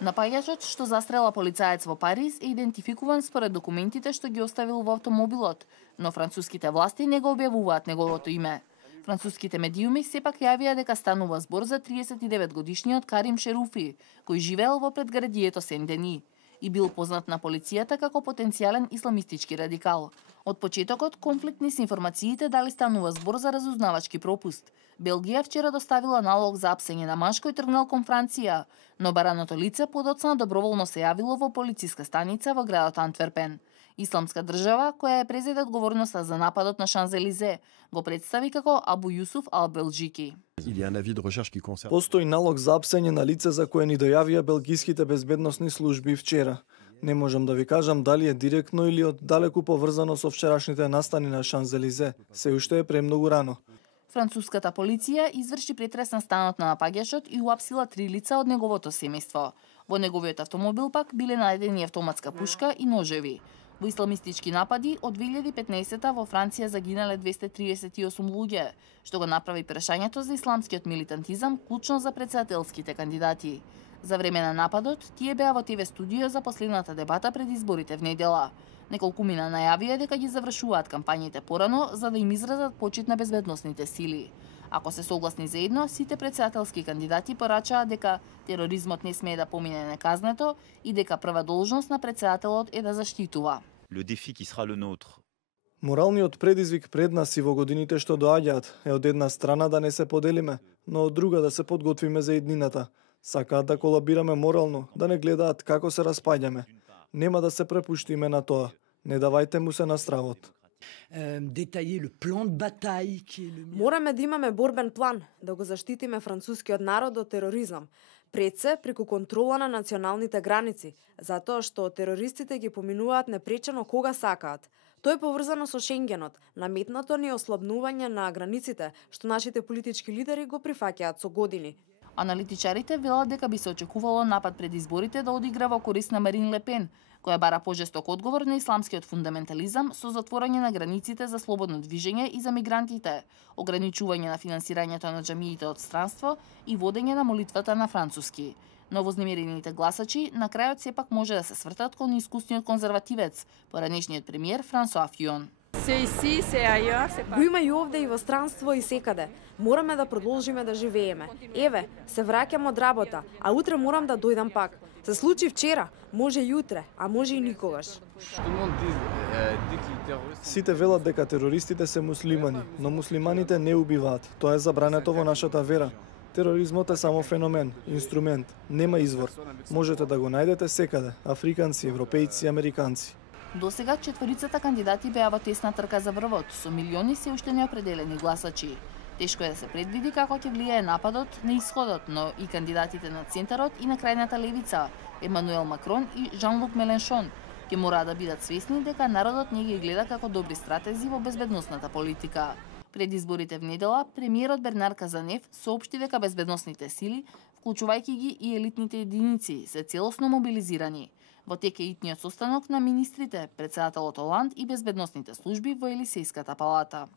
Напаѓачот што застрела полицаец во Париз е идентификуван според документите што ги оставил во автомобилот, но француските власти не го објавуваат неговото име. Француските медиуми сепак јавија дека станува збор за 39 годишниот Карим Шеруфи, кој живеел во предградието Сен-Дени и бил познат на полицијата како потенцијален исламистички радикал. Од почетокот конфликтни се информациите дали станува збор за разузнавачки пропуст. Белгија вчера доставила налог за апсење на маж кој тргнал кон Франција, но бараното лице подоцна доброволно се јавило во полициска станица во градот Антверпен. Исламска држава, која е презеде одговорноста за нападот на Шанзелизе, го представи како Абу Јусуф ал-Белџики. Постои налог за апсење на лице за кое ни дојавија белгиските безбедносни служби вчера. Не можам да ви кажам дали е директно или од далеку поврзано со вчерашните настани на Шанзелизе. Се уште е премногу рано. Француската полиција изврши претрес на станот на напаѓачот и уапсила 3 лица од неговото семејство. Во неговиот автомобил пак биле најдени автоматска пушка и ножеви. Во исламистички напади од 2015 во Франција загинале 238 луѓе, што го направи прашањето за исламскиот милитантизам клучно за претседателските кандидати. За време на нападот, тие беа во ТВ студио за последната дебата пред изборите в недела. Неколкумина најавија дека ги завршуваат кампањите порано за да им изразат почит на безбедносните сили. Ако се согласни за едно, сите претседателски кандидати порачаат дека тероризмот не смее да помине неказнето и дека прва должност на претседателот е да заштитува. Моралниот предизвик пред нас и во годините што доаѓаат е од една страна да не се поделиме, но од друга да се подготвиме за иднината. Сакаат да колабираме морално, да не гледаат како се распаѓаме. Нема да се препуштиме на тоа. Не давајте му се на стравот. Мораме да имаме борбен план, да го заштитиме францускиот народ од тероризам. Пред се преку контрола на националните граници, затоа што терористите ги поминуваат непречено кога сакаат. Тоа е поврзано со Шенгенот, наметнато ни ослабнување на границите, што нашите политички лидери го прифаќаат со години. Аналитичарите велат дека би се очекувало напад пред изборите да одигра во корист на Марин Ле Пен, која бара пожесток одговор на исламскиот фундаментализам со затворање на границите за слободно движење и за мигрантите, ограничување на финансирањето на џамиите од странство и водење на молитвата на француски. Но вознемирените гласачи на крајот сепак може да се свртат кон искусниот конзервативец, поранешниот премиер Франсуа Фион. Го има и овде и во странство и секаде. Мораме да продолжиме да живееме. Еве, се враќам од работа, а утре морам да дојдам пак. Се случи вчера, може и утре, а може и никогаш. Сите велат дека терористите се муслимани, но муслиманите не убиваат. Тоа е забрането во нашата вера. Тероризмот е само феномен, инструмент, нема извор. Можете да го најдете секаде, африканци, европејци, американци. До сега четворицата кандидати беа во тесна трка за врвот, со милиони се уште неопределени гласачи. Тешко е да се предвиди како ќе влијае нападот на исходот, но и кандидатите на центарот и на крајната левица, Емануел Макрон и Жан-Лук Меленшон, ќе мора да бидат свесни дека народот не ги гледа како добри стратези во безбедносната политика. Пред изборите в недела, премиерот Бернар Казанев соопшти дека безбедносните сили, вклучувајќи ги и елитните единици, се целосно мобилизирани. Во тек е итниот состанок на министрите, претседателот Оланд и безбедносните служби во Елисејската палата.